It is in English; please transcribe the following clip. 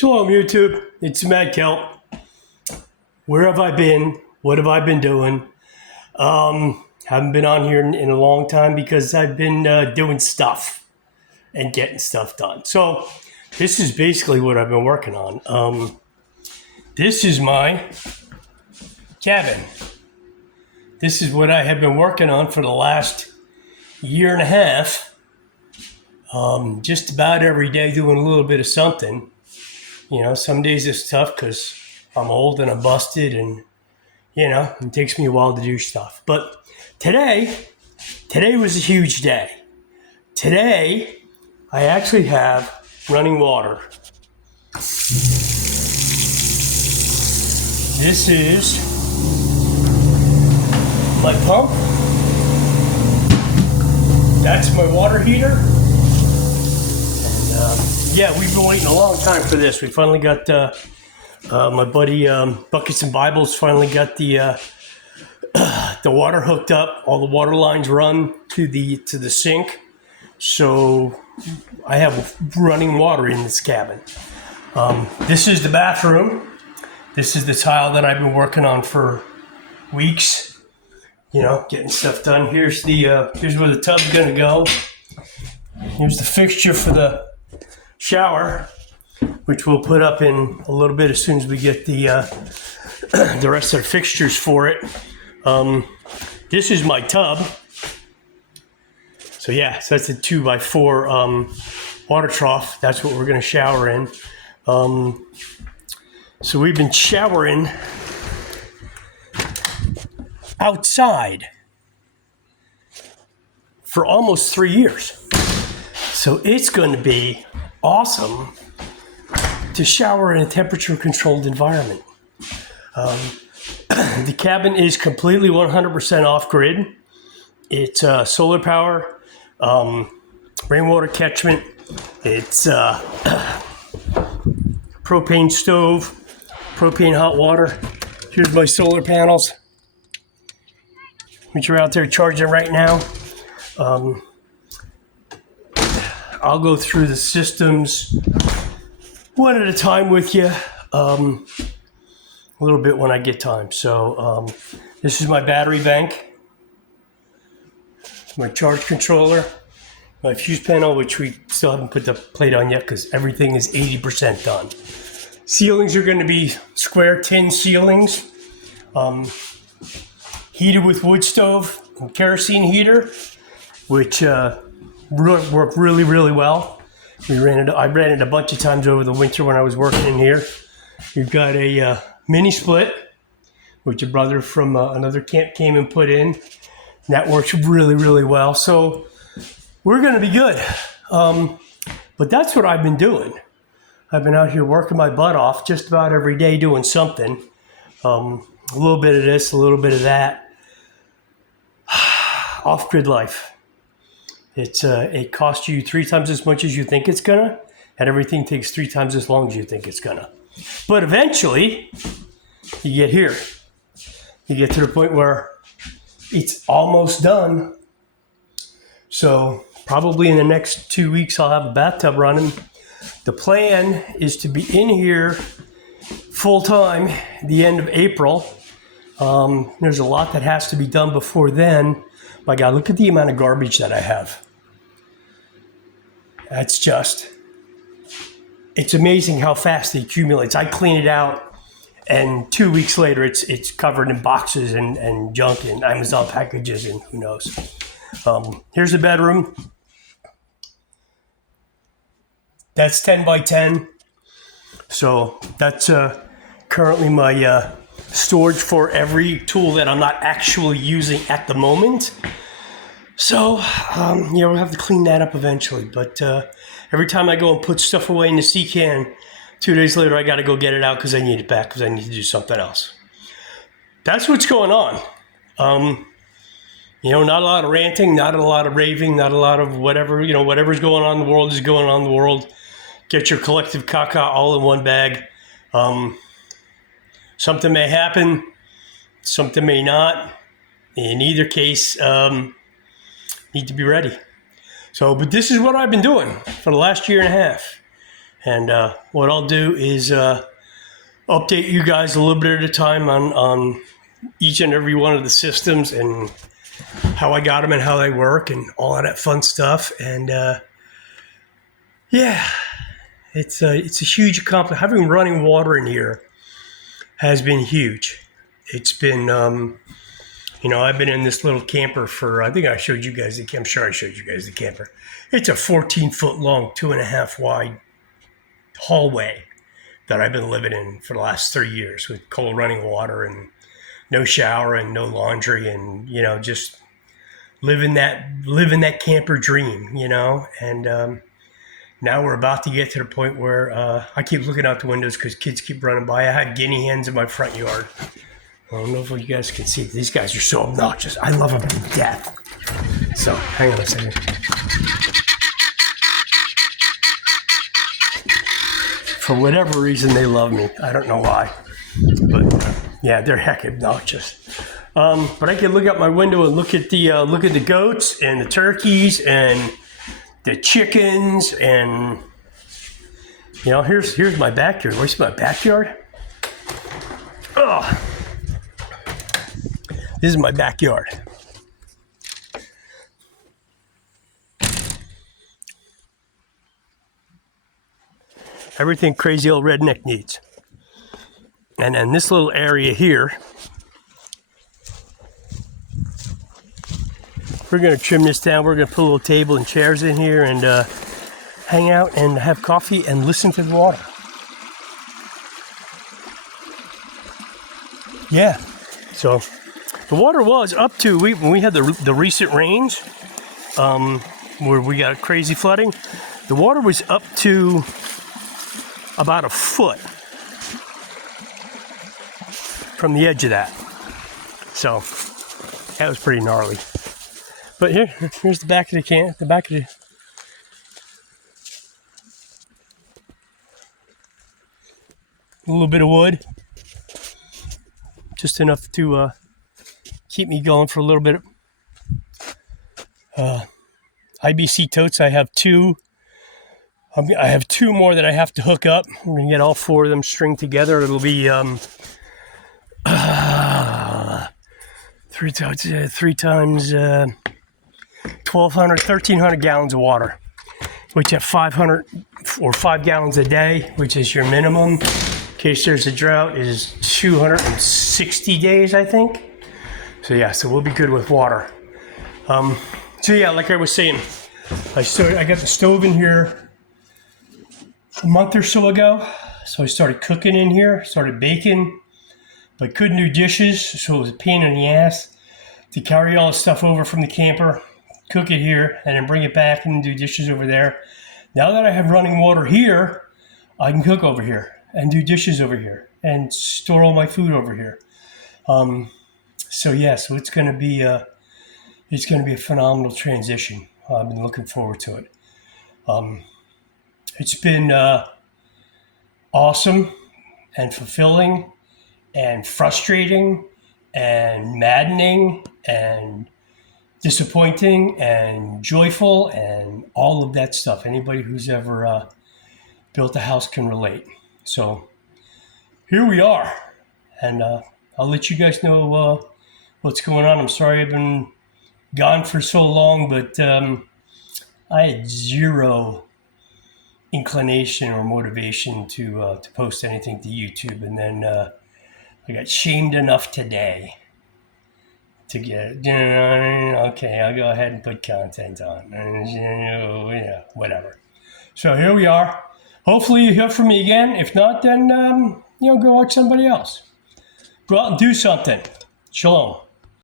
Shalom, YouTube. It's Mad Kelp. Where have I been? What have I been doing? Haven't been on here in a long time because I've been doing stuff and getting stuff done. So this is basically what I've been working on. This is my cabin. This is what I have been working on for the last year and a half. Just about every day doing a little bit of something. You know, some days it's tough because I'm old and I'm busted and, you know, it takes me a while to do stuff. But today was a huge day. Today, I actually have running water. This is my pump. That's my water heater. Yeah, we've been waiting a long time for this. We finally got my buddy Buckets and Bibles finally got the water hooked up. All the water lines run to the sink, so I have running water in this cabin. This is the bathroom. This is the tile that I've been working on for weeks. You know, getting stuff done. Here's where the tub's gonna go. Here's the fixture for the shower, which we'll put up in a little bit as soon as we get the rest of the fixtures for it. This is my tub. So yeah, so that's a 2x4 water trough. That's what we're going to shower in. So we've been showering outside for almost 3 years. So it's going to be awesome to shower in a temperature-controlled environment. The cabin is completely 100% off-grid. It's solar power, rainwater catchment. It's propane stove, propane hot water. Here's my solar panels, which are out there charging right now. I'll go through the systems one at a time with you, a little bit when I get time. So this is my battery bank, my charge controller, my fuse panel, which we still haven't put the plate on yet because everything is 80% done. Ceilings are going to be square tin ceilings, heated with wood stove and kerosene heater, which worked really, really well. I ran it a bunch of times over the winter when I was working in here. We've got a mini split, which a brother from another camp came and put in. And that works really, really well. So we're going to be good. But that's what I've been doing. I've been out here working my butt off just about every day doing something. A little bit of this, a little bit of that. Off-grid life. It costs you 3 times as much as you think it's gonna, and everything takes 3 times as long as you think it's gonna. But eventually, you get here. You get to the point where it's almost done. So probably in the next 2 weeks, I'll have a bathtub running. The plan is to be in here full time the end of April. There's a lot that has to be done before then. My God, look at the amount of garbage that I have. It's amazing how fast it accumulates. I clean it out, and 2 weeks later, it's covered in boxes and junk and Amazon packages and who knows. Here's the bedroom. That's 10 by 10. So that's currently my storage for every tool that I'm not actually using at the moment. So, we'll have to clean that up eventually. But every time I go and put stuff away in the sea can, 2 days later I got to go get it out because I need it back because I need to do something else. That's what's going on. Not a lot of ranting, not a lot of raving, not a lot of whatever, whatever's going on in the world is going on in the world. Get your collective caca all in one bag. Something may happen, something may not. In either case, need to be ready. So, but this is what I've been doing for the last year and a half. And what I'll do is update you guys a little bit at a time on each and every one of the systems and how I got them and how they work and all of that fun stuff. And yeah, it's a huge accomplishment. Having running water in here has been huge. It's been, I've been in this little camper for, I think I showed you guys I'm sure I showed you guys the camper. It's a 14-foot long, 2.5 wide hallway that I've been living in for the last 3 years with cold running water and no shower and no laundry and, just living that camper dream, and now we're about to get to the point where I keep looking out the windows because kids keep running by. I have guinea hens in my front yard. I don't know if you guys can see. These guys are so obnoxious. I love them to death. So, hang on a second. For whatever reason, they love me. I don't know why. But, yeah, they're heck obnoxious. But I can look out my window and look at the goats and the turkeys and the chickens and here's my backyard. Where's my backyard? Oh, this is my backyard. Everything crazy old redneck needs. And then this little area here, we're going to trim this down. We're going to put a little table and chairs in here and hang out and have coffee and listen to the water. Yeah. So the water was up to, when we had the recent rains, where we got crazy flooding, the water was up to about a foot from the edge of that. So that was pretty gnarly. But here's the back of the can. A little bit of wood, just enough to keep me going for a little bit. IBC totes. I have two. I have two more that I have to hook up. We're gonna get all four of them stringed together. It'll be 3 times 1,200, 1,300 gallons of water, which at 500 or 5 gallons a day, which is your minimum, in case there's a drought, is 260 days, I think. So yeah, so we'll be good with water. So yeah, like I was saying, I got the stove in here a month or so ago. So I started cooking in here, started baking, but couldn't do dishes, so it was a pain in the ass to carry all the stuff over from the camper, cook it here, and then bring it back and do dishes over there. Now that I have running water here, I can cook over here and do dishes over here and store all my food over here. So it's going to be a phenomenal transition. I've been looking forward to it. It's been awesome and fulfilling and frustrating and maddening and disappointing and joyful and all of that stuff. Anybody who's ever built a house can relate. So here we are, and I'll let you guys know what's going on. I'm sorry I've been gone for so long, but I had zero inclination or motivation to post anything to YouTube, and then I got shamed enough today to get, okay, I'll go ahead and put content on. Yeah, whatever. So here we are. Hopefully you hear from me again. If not, then go watch somebody else. Go out and do something. Shalom.